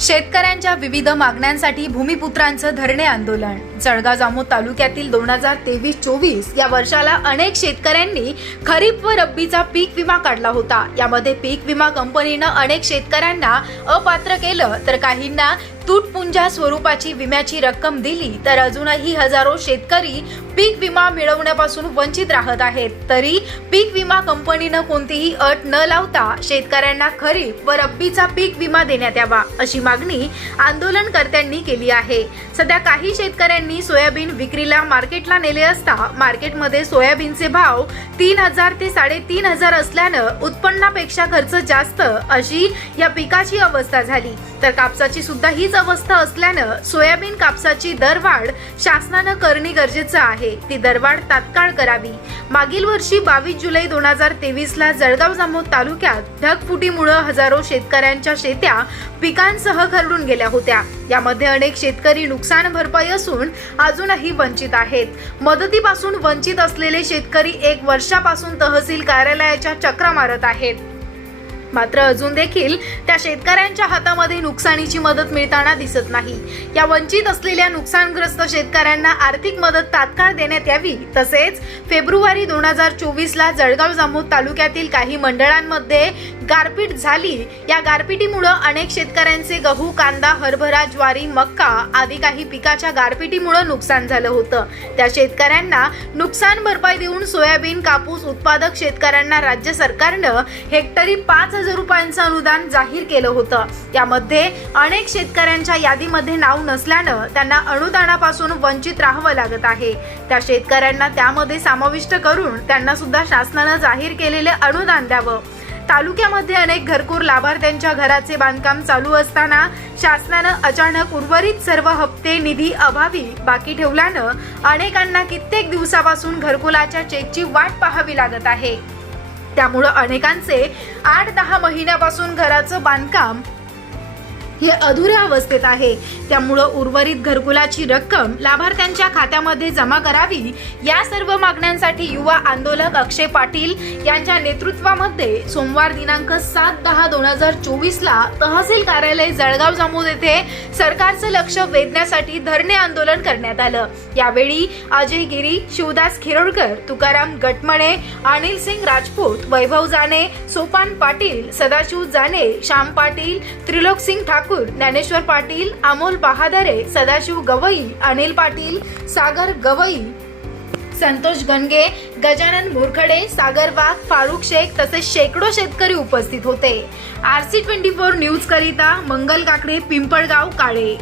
शेतकऱ्यांच्या विविध मागण्यांसाठी भूमिपुत्रांचं धरणे आंदोलन. जळगाव जामोद तालुक्यातील दोन हजार तेवीस चोवीस या वर्षाला अनेक शेतकऱ्यांनी खरीप व रब्बीचा पीक विमा काढला होता. यामध्ये पीक विमा कंपनीनं अनेक शेतकऱ्यांना अपात्र केलं तर काहींना तुटपुंजा स्वरूपाची विम्याची रक्कम दिली तर अजूनही हजारो शेतकरी पीक विमा मिळवण्यापासून वंचित राहत आहेत. तरी पीक विमा कंपनीनं कोणतीही अट न लावता शेतकऱ्यांना खरीप व रब्बीचा पीक विमा देण्यात यावा अशी मागणी आंदोलनकर्त्यांनी केली आहे. सध्या काही शेतकऱ्यांनी सोयाबीन विक्रीला मार्केटला नेले असता मार्केटमध्ये सोयाबीनचे भाव तीन हजार ते साडेतीन हजार असल्यानं उत्पन्नापेक्षा खर्च जास्त अशी या पिकाची अवस्था झाली. तर कापसाची सुद्धा हीच अवस्था असल्यानं सोयाबीन कापसाची दरवाढ शासनानं करणे गरजेचं आहे. ती दरवाढ तात्काळ करावी. मागील वर्षी बावीस जुलै दोन हजार तेवीस ला जळगाव जामोद तालुक्यात ढगफुटीमुळे हजारो शेतकऱ्यांच्या शेत्या पिकांसह खरडून गेल्या होत्या. यामध्ये अनेक शेतकरी नुकसान भरपाई असून अजूनही वंचित आहेत. मदतीपासून वंचित असलेले शेतकरी एक वर्षापासून तहसील कार्यालयाच्या चक्रा मारत आहेत. मात्र अजून देखील त्या शेतकऱ्यांच्या हातामध्ये नुकसानीची मदत मिळताना दिसत नाही. या वंचित असलेल्या नुकसानग्रस्त शेतकऱ्यांना आर्थिक मदत तात्काळ देण्यात यावी. तसेच फेब्रुवारी दोन हजार चोवीस ला जळगाव जामोद तालुक्यातील काही मंडळांमध्ये गारपीट झाली. या गारपिटीमुळे अनेक शेतकऱ्यांचे गहू कांदा हरभरा ज्वारी मक्का आदी काही पिकाच्या गारपिटीमुळे नुकसान झालं होतं. त्या शेतकऱ्यांना नुकसान भरपाई देऊन सोयाबीन कापूस उत्पादक शेतकऱ्यांना राज्य सरकारनं हेक्टरी पाच हजार रुपयांचं अनुदान जाहीर केलं होतं. त्यामध्ये अनेक शेतकऱ्यांच्या यादीमध्ये नाव नसल्यानं त्यांना अनुदानापासून वंचित राहावं लागत आहे. त्या शेतकऱ्यांना त्यामध्ये समाविष्ट करून त्यांना सुद्धा शासनानं जाहीर केलेले अनुदान द्यावं. तालुक्यामध्ये अनेक घरकुर लाभार्थ्यांच्या घराचे बांधकाम चालू असताना शासनानं अचानक उर्वरित सर्व हप्ते निधी अभावी बाकी ठेवल्यानं अनेकांना कित्येक दिवसापासून घरकुलाच्या चेकची वाट पाहावी लागत आहे. त्यामुळं अनेकांचे आठ दहा महिन्यापासून घराचं बांधकाम हे अधुऱ्या अवस्थेत आहे. त्यामुळं उर्वरित घरकुलाची रक्कम लाभार्थ्यांच्या खात्यामध्ये जमा करावी या सर्व मागण्यांसाठी युवा आंदोलक अक्षय पाटील यांच्या नेतृत्वामध्ये सोमवार दिनांक सात दहा दोन हजार चोवीस ला तहसील कार्यालय जळगाव जामोद येथे सरकारचं लक्ष वेधण्यासाठी धरणे आंदोलन करण्यात आलं. यावेळी अजय गिरी शिवदास खिरोडकर तुकाराम गटमणे अनिल सिंग राजपूत वैभव जाने सोपान पाटील सदाशिव जाने श्याम पाटील त्रिलोक सिंग ठाकूर ज्ञानेश्वर पाटील अमोल बहादरे सदाशिव गवई अनिल पाटील सागर गवई संतोष गणगे गजानन मोरखडे सागर वाघ फारुख शेख तसेच शेकडो शेतकरी उपस्थित होते. R C twenty four news करिता मंगल काकडे पिंपळगाव काळे.